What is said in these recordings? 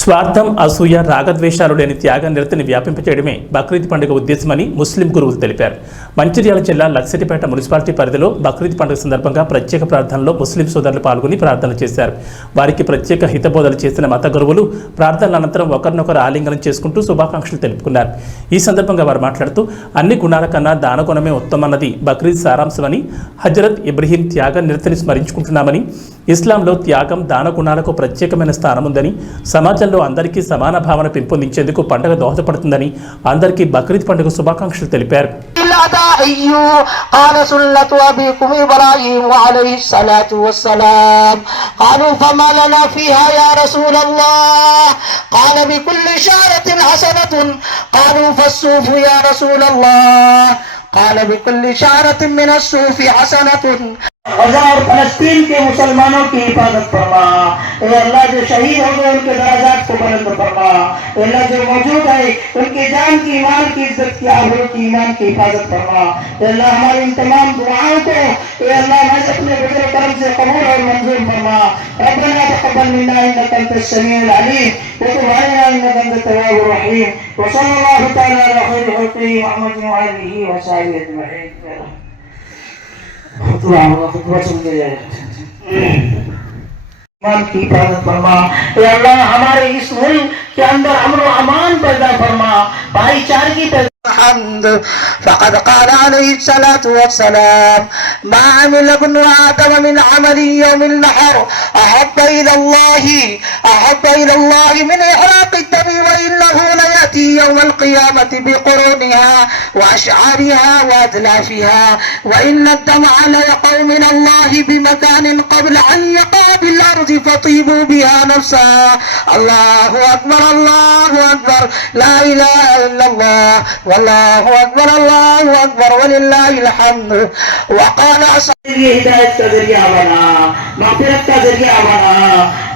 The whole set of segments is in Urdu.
స్వార్థం అసూయ రాగద్వేషాలు లేని త్యాగ నిరతిని వ్యాపింపచేయడమే బక్రీద్ పండుగ ఉద్దేశమని ముస్లిం గురువులు తెలిపారు. మంచిర్యాల జిల్లా లక్సటిపేట మున్సిపాలిటీ పరిధిలో బక్రీద్ పండుగ సందర్భంగా ప్రత్యేక ప్రార్థనలో ముస్లిం సోదరులు పాల్గొని ప్రార్థనలు చేశారు. వారికి ప్రత్యేక హితబోధలు చేసిన మత గురువులు ప్రార్థనల అనంతరం ఒకరినొకరు ఆలింగనం చేసుకుంటూ శుభాకాంక్షలు తెలుపుకున్నారు. ఈ సందర్భంగా వారు మాట్లాడుతూ అన్ని గుణాల కన్నా దానగుణమే ఉత్తమన్నది బక్రీద్ సారాంశమని హజరత్ ఇబ్రహీం త్యాగ నిరతిని స్మరించుకుంటున్నామని ఇస్లాంలో త్యాగం దాన గుణాలకు ప్రత్యేకమైన స్థానం ఉందని సమాజంలో అందరికీ సమాన భావన పెంపొందించేందుకు పండుగ దోహదపడుతుందని అందరికీ బక్రీద్ పండుగ శుభాకాంక్షలు తెలిపారు الأدائي قال سنة أبيكم إبراهيم عليه الصلاة والسلام قالوا فما لنا فيها يا رسول الله قال بكل شارة حسنة قالوا فالصوف يا رسول الله قال بكل شعرة من الصوف حسنة ہزار فلسطین کے مسلمانوں کی حفاظت فرما۔ اے اللہ جو شہید ہو گئے ان کے درجات کو بلند فرما۔ اے اللہ جو موجود ہے ان کی جان کی ایمان کی، عزت کی، آبرو کی، ایمان کی حفاظت فرما۔ اے اللہ ہماری ان تمام دعاؤں کو اے اللہ ہمیں اپنے بدر کرم سے قبول اور منظور فرما۔ ربنا تقبل منا انك انت السميع العليم وتب علينا انك انت التواب الرحيم وصلى الله تعالى على خير خلقه محمد وعلى اله وصحبه اجمعين کی حفاظت فرما اے اللہ ہمارے اس ملک کے اندر امن و امان پیدا فرما بھائی چارگی پیدا الحمد فقد قال عليه الصلاة والسلام ما عمل ابن آدم من عمل يوم النحر أحب إلى الله أحب إلى الله من إحراق الدم يوم القيامة بقرونها وأشعارها وأدلافها وإن الدم ليقع من الله بمكان قبل أن يقع بالأرض فطيبوا بها نفسها الله أكبر الله أكبر لا إله إلا الله والله أكبر الله أكبر ولله الحمد وقال کا ذریعہ بنا مغفرت کا ذریعہ بنا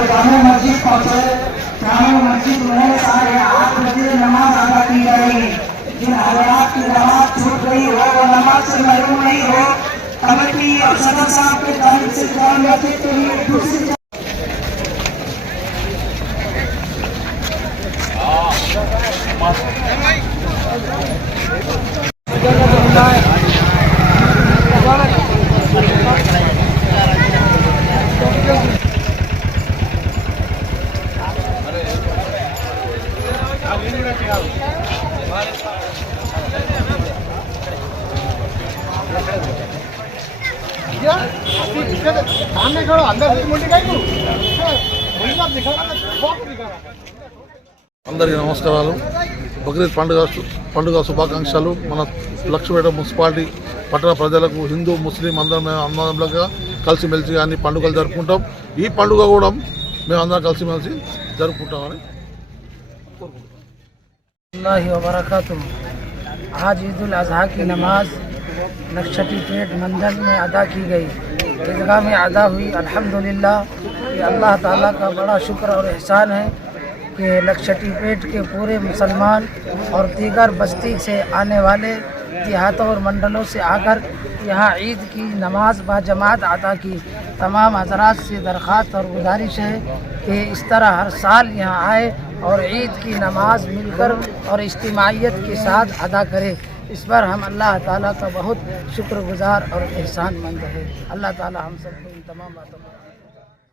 جامع مسجد جامع مسجد نماز ادا جن حضرات کی نماز چھوٹ گئی ہو نماز سے محروم نہیں ہو అందరికి నమస్కారాలు. బక్రీద్ పండుగ పండుగ శుభాకాంక్షలు. మన లక్ష్మీపేట మున్సిపాలిటీ పట్టణ ప్రజలకు హిందూ ముస్లిం అందరం అందరంలాగా కలిసిమెలిసి అన్ని పండుగలు జరుపుకుంటాం. ఈ పండుగ కూడా మేము అందరం కలిసిమెలిసి జరుపుకుంటామని కోరుకుంటాం اللہ وبرکاتہ۔ آج عید الاضحیٰ کی نماز نقشتی پیٹ مندر میں ادا کی گئی۔ عیدگاہ میں ادا ہوئی۔ الحمدللہ یہ اللہ تعالیٰ کا بڑا شکر اور احسان ہے کہ لکشٹی پیٹ کے پورے مسلمان اور دیگر بستی سے آنے والے دیہاتوں اور منڈلوں سے آ کر یہاں عید کی نماز با جماعت ادا کی۔ تمام حضرات سے درخواست اور گزارش ہے کہ اس طرح ہر سال یہاں آئے اور عید کی نماز مل کر اور اجتماعیت کے ساتھ ادا کرے۔ اس پر ہم اللہ تعالیٰ کا بہت شکر گزار اور احسان مند ہے اللہ تعالیٰ ہم سب کو ان تمام باتوں پر